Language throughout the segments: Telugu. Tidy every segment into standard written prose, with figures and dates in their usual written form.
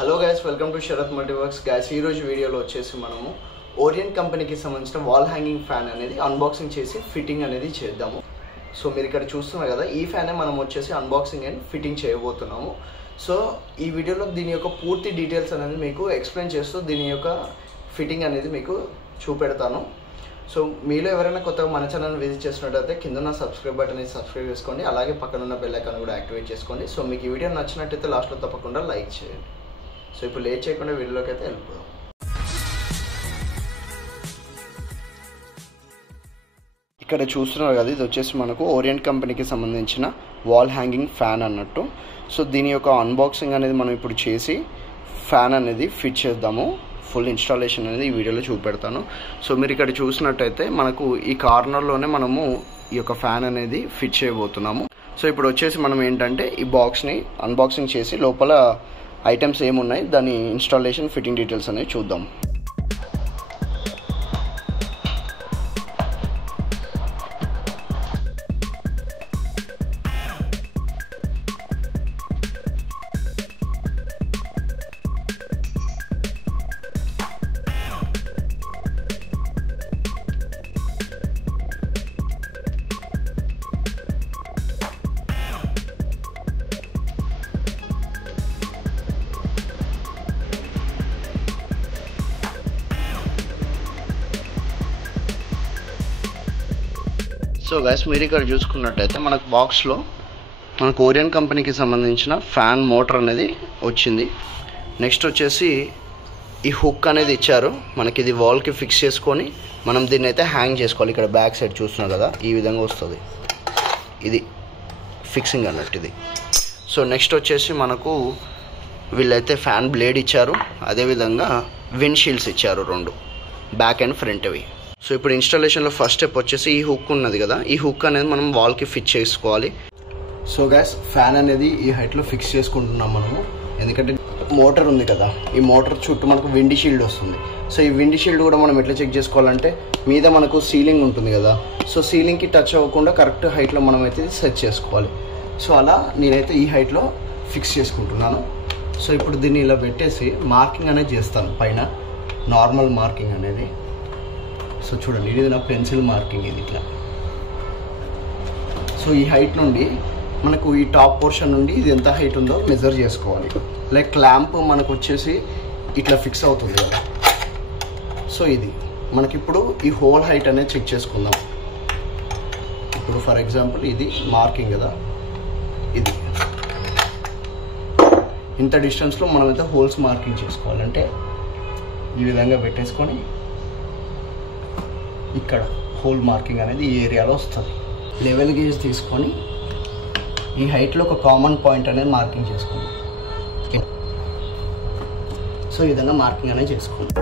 Hello guys, welcome to Sharath multiworks. Guys, ఈ రోజు వీడియోలో వచ్చేసి మనము ఓరియంట్ కంపెనీకి సంబంధించిన వాల్ హ్యాంగింగ్ ఫ్యాన్ అనేది అన్బాక్సింగ్ చేసి ఫిట్టింగ్ అనేది చేద్దాము. సో మీరు ఇక్కడ చూస్తున్నారు కదా, ఈ ఫ్యానే మనం వచ్చేసి అన్బాక్సింగ్ అండ్ ఫిట్టింగ్ చేయబోతున్నాము. సో ఈ వీడియోలో దీని యొక్క పూర్తి డీటెయిల్స్ అనేది మీకు ఎక్స్ప్లెయిన్ చేస్తూ దీని యొక్క ఫిట్టింగ్ అనేది మీకు చూపెడతాను. సో మీలో ఎవరైనా కొత్తగా మన ఛానల్ విజిట్ చేసినట్టయితే కింద ఉన్న సబ్స్క్రైబ్ బటన్ అనేది సబ్స్క్రైబ్ చేసుకోండి, అలాగే పక్కన ఉన్న బెల్ ఐకాన్ కూడా యాక్టివేట్ చేసుకోండి. సో మీకు ఈ వీడియో నచ్చినట్టయితే లాస్ట్లో తప్పకుండా లైక్ చేయండి. సో ఇప్పుడు లేట్ చేయకుండా వీడియోలోకి అయితే వెళ్ళిపోదాం. ఇక్కడ చూస్తున్నారు కదా, ఇది వచ్చేసి మనకు ఓరియంట్ కంపెనీకి సంబంధించిన వాల్ హ్యాంగింగ్ ఫ్యాన్ అన్నట్టు. సో దీని యొక్క అన్బాక్సింగ్ అనేది మనం ఇప్పుడు చేసి ఫ్యాన్ అనేది ఫిట్ చేద్దాము. ఫుల్ ఇన్స్టాలేషన్ అనేది ఈ వీడియోలో చూపెడతాను. సో మీరు ఇక్కడ చూసినట్టయితే మనకు ఈ కార్నర్లోనే మనము ఈ యొక్క ఫ్యాన్ అనేది ఫిట్ చేయబోతున్నాము. సో ఇప్పుడు వచ్చేసి మనం ఏంటంటే ఈ బాక్స్ని అన్బాక్సింగ్ చేసి లోపల ఐటమ్స్ ఏమున్నాయి, దాని ఇన్స్టాలేషన్ ఫిట్టింగ్ డీటెయిల్స్ అనేవి చూద్దాం. సో గైస్, మీరు ఇక్కడ చూసుకున్నట్టయితే మనకు బాక్స్లో మనకు ఓరియంట్ కంపెనీకి సంబంధించిన ఫ్యాన్ మోటార్ అనేది వచ్చింది. నెక్స్ట్ వచ్చేసి ఈ హుక్ అనేది ఇచ్చారు మనకి, ఇది వాల్కి ఫిక్స్ చేసుకొని మనం దీన్ని అయితే హ్యాంగ్ చేసుకోవాలి. ఇక్కడ బ్యాక్ సైడ్ చూస్తున్నాం కదా, ఈ విధంగా వస్తుంది, ఇది ఫిక్సింగ్ అన్నట్టు ఇది. సో నెక్స్ట్ వచ్చేసి మనకు వీళ్ళైతే ఫ్యాన్ బ్లేడ్ ఇచ్చారు, అదేవిధంగా విండ్ షీల్డ్స్ ఇచ్చారు, రెండు బ్యాక్ అండ్ ఫ్రంట్వి. సో ఇప్పుడు ఇన్స్టాలేషన్లో ఫస్ట్ స్టెప్ వచ్చేసి ఈ హుక్ ఉన్నది కదా, ఈ హుక్ అనేది మనం వాల్కి ఫిట్ చేసుకోవాలి. సో గ్యాస్, ఫ్యాన్ అనేది ఈ హైట్లో ఫిక్స్ చేసుకుంటున్నాం మనము, ఎందుకంటే మోటార్ ఉంది కదా, ఈ మోటార్ చుట్టూ మనకు విండ్ షీల్డ్ వస్తుంది. సో ఈ విండ్ షీల్డ్ కూడా మనం ఎట్లా చెక్ చేసుకోవాలంటే, మీద మనకు సీలింగ్ ఉంటుంది కదా, సో సీలింగ్కి టచ్ అవ్వకుండా కరెక్ట్ హైట్లో మనం అయితే సెట్ చేసుకోవాలి. సో అలా నేనైతే ఈ హైట్లో ఫిక్స్ చేసుకుంటున్నాను. సో ఇప్పుడు దీన్ని ఇలా పెట్టేసి మార్కింగ్ అనేది చేస్తాను పైన, నార్మల్ మార్కింగ్ అనేది. సో చూడండి, ఇది నా పెన్సిల్ మార్కింగ్, ఇది ఇట్లా. సో ఈ హైట్ నుండి మనకు ఈ టాప్ పోర్షన్ నుండి ఇది ఎంత హైట్ ఉందో మెజర్ చేసుకోవాలి. లైక్ క్లాంప్ మనకు వచ్చేసి ఇట్లా ఫిక్స్ అవుతుంది కదా. సో ఇది మనకి ఇప్పుడు ఈ హోల్ హైట్ అనేది చెక్ చేసుకుందాం. ఇప్పుడు ఫర్ ఎగ్జాంపుల్ ఇది మార్కింగ్ కదా, ఇది ఇంత డిస్టెన్స్లో మనమైతే హోల్స్ మార్కింగ్ చేసుకోవాలంటే ఈ విధంగా పెట్టేసుకొని ఇక్కడ హోల్ మార్కింగ్ అనేది ఈ ఏరియాలో వస్తుంది. లెవెల్ గేజ్ తీసుకొని ఈ హైట్లో ఒక కామన్ పాయింట్ అనేది మార్కింగ్ చేసుకోండి. సో ఈ విధంగా మార్కింగ్ అనేది చేసుకోండి.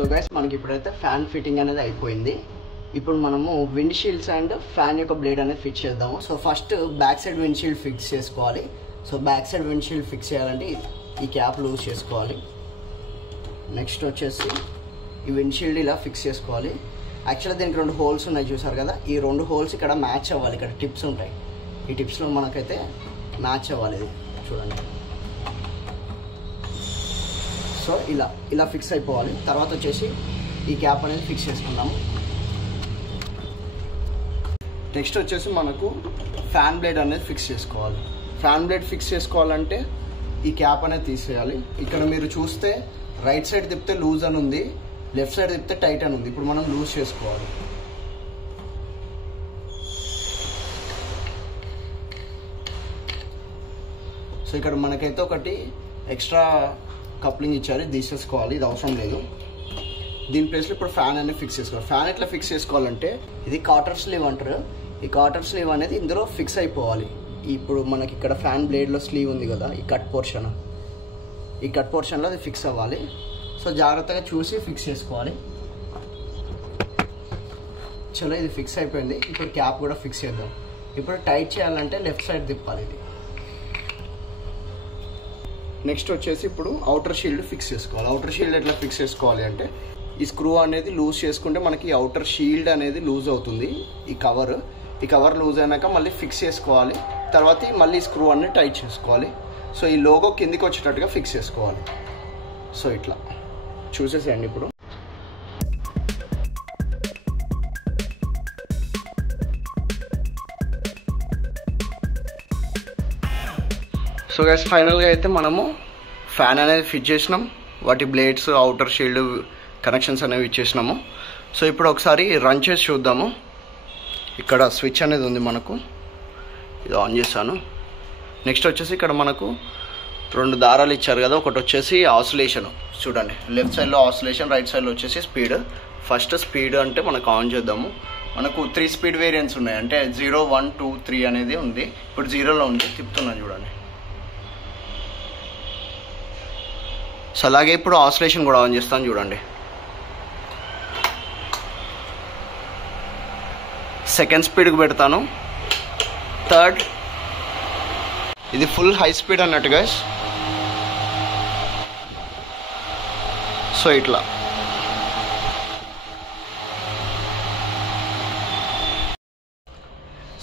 సో గైస్, మనకి ఇప్పుడైతే ఫ్యాన్ ఫిట్టింగ్ అనేది అయిపోయింది. ఇప్పుడు మనము విండ్ షీల్డ్స్ అండ్ ఫ్యాన్ యొక్క బ్లేడ్ అనేది ఫిక్స్ చేద్దాము. So first back side wind shield fix చేసుకోవాలి. So back side wind shield fix చేయాలంటే ఈ క్యాప్ లూజ్ చేసుకోవాలి. నెక్స్ట్ వచ్చేసి ఈ విండ్ షీల్డ్ ఇలా ఫిక్స్ చేసుకోవాలి. యాక్చువల్గా దీనికి రెండు హోల్స్ ఉన్నాయి చూసారు కదా, ఈ రెండు హోల్స్ ఇక్కడ మ్యాచ్ అవ్వాలి. ఇక్కడ టిప్స్ ఉంటాయి, ఈ టిప్స్లో మనకైతే మ్యాచ్ అవ్వాలి. ఇది చూడండి. సో ఇలా ఫిక్స్ అయిపోవాలి. తర్వాత వచ్చేసి ఈ క్యాప్ అనేది ఫిక్స్ చేసుకుందాము. నెక్స్ట్ వచ్చేసి మనకు ఫ్యాన్ బ్లేడ్ అనేది ఫిక్స్ చేసుకోవాలి. ఫ్యాన్ బ్లేడ్ ఫిక్స్ చేసుకోవాలంటే ఈ క్యాప్ అనేది తీసేయాలి. ఇక్కడ మీరు చూస్తే రైట్ సైడ్ తిప్పితే లూజ్ అని ఉంది, లెఫ్ట్ సైడ్ తిప్పితే టైట్ అని ఉంది. ఇప్పుడు మనం లూజ్ చేసుకోవాలి. సో ఇక్కడ మనకైతే ఒకటి ఎక్స్ట్రా కప్లింగ్ ఇచ్చారు, ఇది తీసేసుకోవాలి, ఇది అవసరం లేదు. దీని ప్లేస్లో ఇప్పుడు ఫ్యాన్ అనేది ఫిక్స్ చేసుకోవాలి. ఫ్యాన్ ఎట్లా ఫిక్స్ చేసుకోవాలంటే, ఇది కాటర్ స్లీవ్ అంటారు. ఈ కాటర్ స్లీవ్ అనేది ఇందులో ఫిక్స్ అయిపోవాలి. ఇప్పుడు మనకి ఇక్కడ ఫ్యాన్ బ్లేడ్లో స్లీవ్ ఉంది కదా, ఈ కట్ పోర్షన్లో అది ఫిక్స్ అవ్వాలి. సో జాగ్రత్తగా చూసి ఫిక్స్ చేసుకోవాలి. చలో ఇది ఫిక్స్ అయిపోయింది. ఇప్పుడు క్యాప్ కూడా ఫిక్స్ చేద్దాం. ఇప్పుడు టైట్ చేయాలంటే లెఫ్ట్ సైడ్ తిప్పాలి ఇది. నెక్స్ట్ వచ్చేసి ఇప్పుడు అవుటర్ షీల్డ్ ఫిక్స్ చేసుకోవాలి. అవుటర్ షీల్డ్ ఎట్లా ఫిక్స్ చేసుకోవాలి అంటే ఈ స్క్రూ అనేది లూజ్ చేసుకుంటే మనకి అవుటర్ షీల్డ్ అనేది లూజ్ అవుతుంది. ఈ కవర్ లూజ్ అయినాక మళ్ళీ ఫిక్స్ చేసుకోవాలి. తర్వాత మళ్ళీ స్క్రూ అన్ని టైట్ చేసుకోవాలి. సో ఈ లోగో కిందికి వచ్చేటట్టుగా ఫిక్స్ చేసుకోవాలి. సో ఇట్లా చూసేసేయండి ఇప్పుడు. సో గైస్ ఫైనల్గా అయితే మనము ఫ్యాన్ అనేది ఫిట్ చేసినాం. వాటి బ్లేడ్స్ అవుటర్ షీల్డ్ కనెక్షన్స్ అనేవి ఇచ్చేసినాము. సో ఇప్పుడు ఒకసారి రన్ చేసి చూద్దాము. ఇక్కడ స్విచ్ అనేది ఉంది మనకు, ఇది ఆన్ చేశాను. నెక్స్ట్ వచ్చేసి ఇక్కడ మనకు 2 దారాలు ఇచ్చారు కదా. ఒకటి వచ్చేసి ఆసిలేషన్ చూడండి, లెఫ్ట్ సైడ్లో ఆసిలేషన్, రైట్ సైడ్లో వచ్చేసి స్పీడ్. ఫస్ట్ స్పీడ్ అంటే మనకు ఆన్ చేద్దాము. మనకు 3 స్పీడ్ వేరియంట్స్ ఉన్నాయి, అంటే 0, 1, 2, 3 అనేది ఉంది. ఇప్పుడు 0లో ఉంది, తిప్పుతున్నాను చూడండి. సో అలాగే ఇప్పుడు ఆసిలేషన్ కూడా ఆన్ చేస్తాను చూడండి. సెకండ్ స్పీడ్కి పెడతాను, థర్డ్. ఇది ఫుల్ హై స్పీడ్ అన్నట్టు గైస్. సో ఇట్లా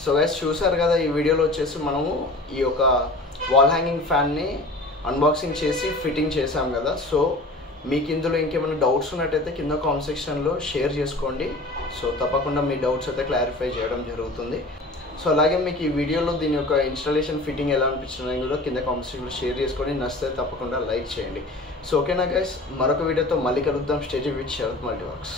సో గైస్ చూసారు కదా, ఈ వీడియోలో వచ్చేసి మనము ఈ యొక్క వాల్ హ్యాంగింగ్ ఫ్యాన్ని అన్బాక్సింగ్ చేసి ఫిట్టింగ్ చేసాం కదా. సో మీకు ఇందులో ఇంకేమైనా డౌట్స్ ఉన్నట్టయితే కింద కామెంట్ సెక్షన్లో షేర్ చేసుకోండి. సో తప్పకుండా మీ డౌట్స్ అయితే క్లారిఫై చేయడం జరుగుతుంది. సో అలాగే మీకు ఈ వీడియోలో దీని యొక్క ఇన్స్టాలేషన్ ఫిట్టింగ్ ఎలా అనిపించిందని కూడా కింద కామెంట్ సెక్షన్లో షేర్ చేసుకోండి. నచ్చితే తప్పకుండా లైక్ చేయండి. సో ఓకేనా గైస్, మరొక వీడియోతో మళ్ళీ కలుద్దాం. Stay tuned with Sharath మల్టీవర్క్స్.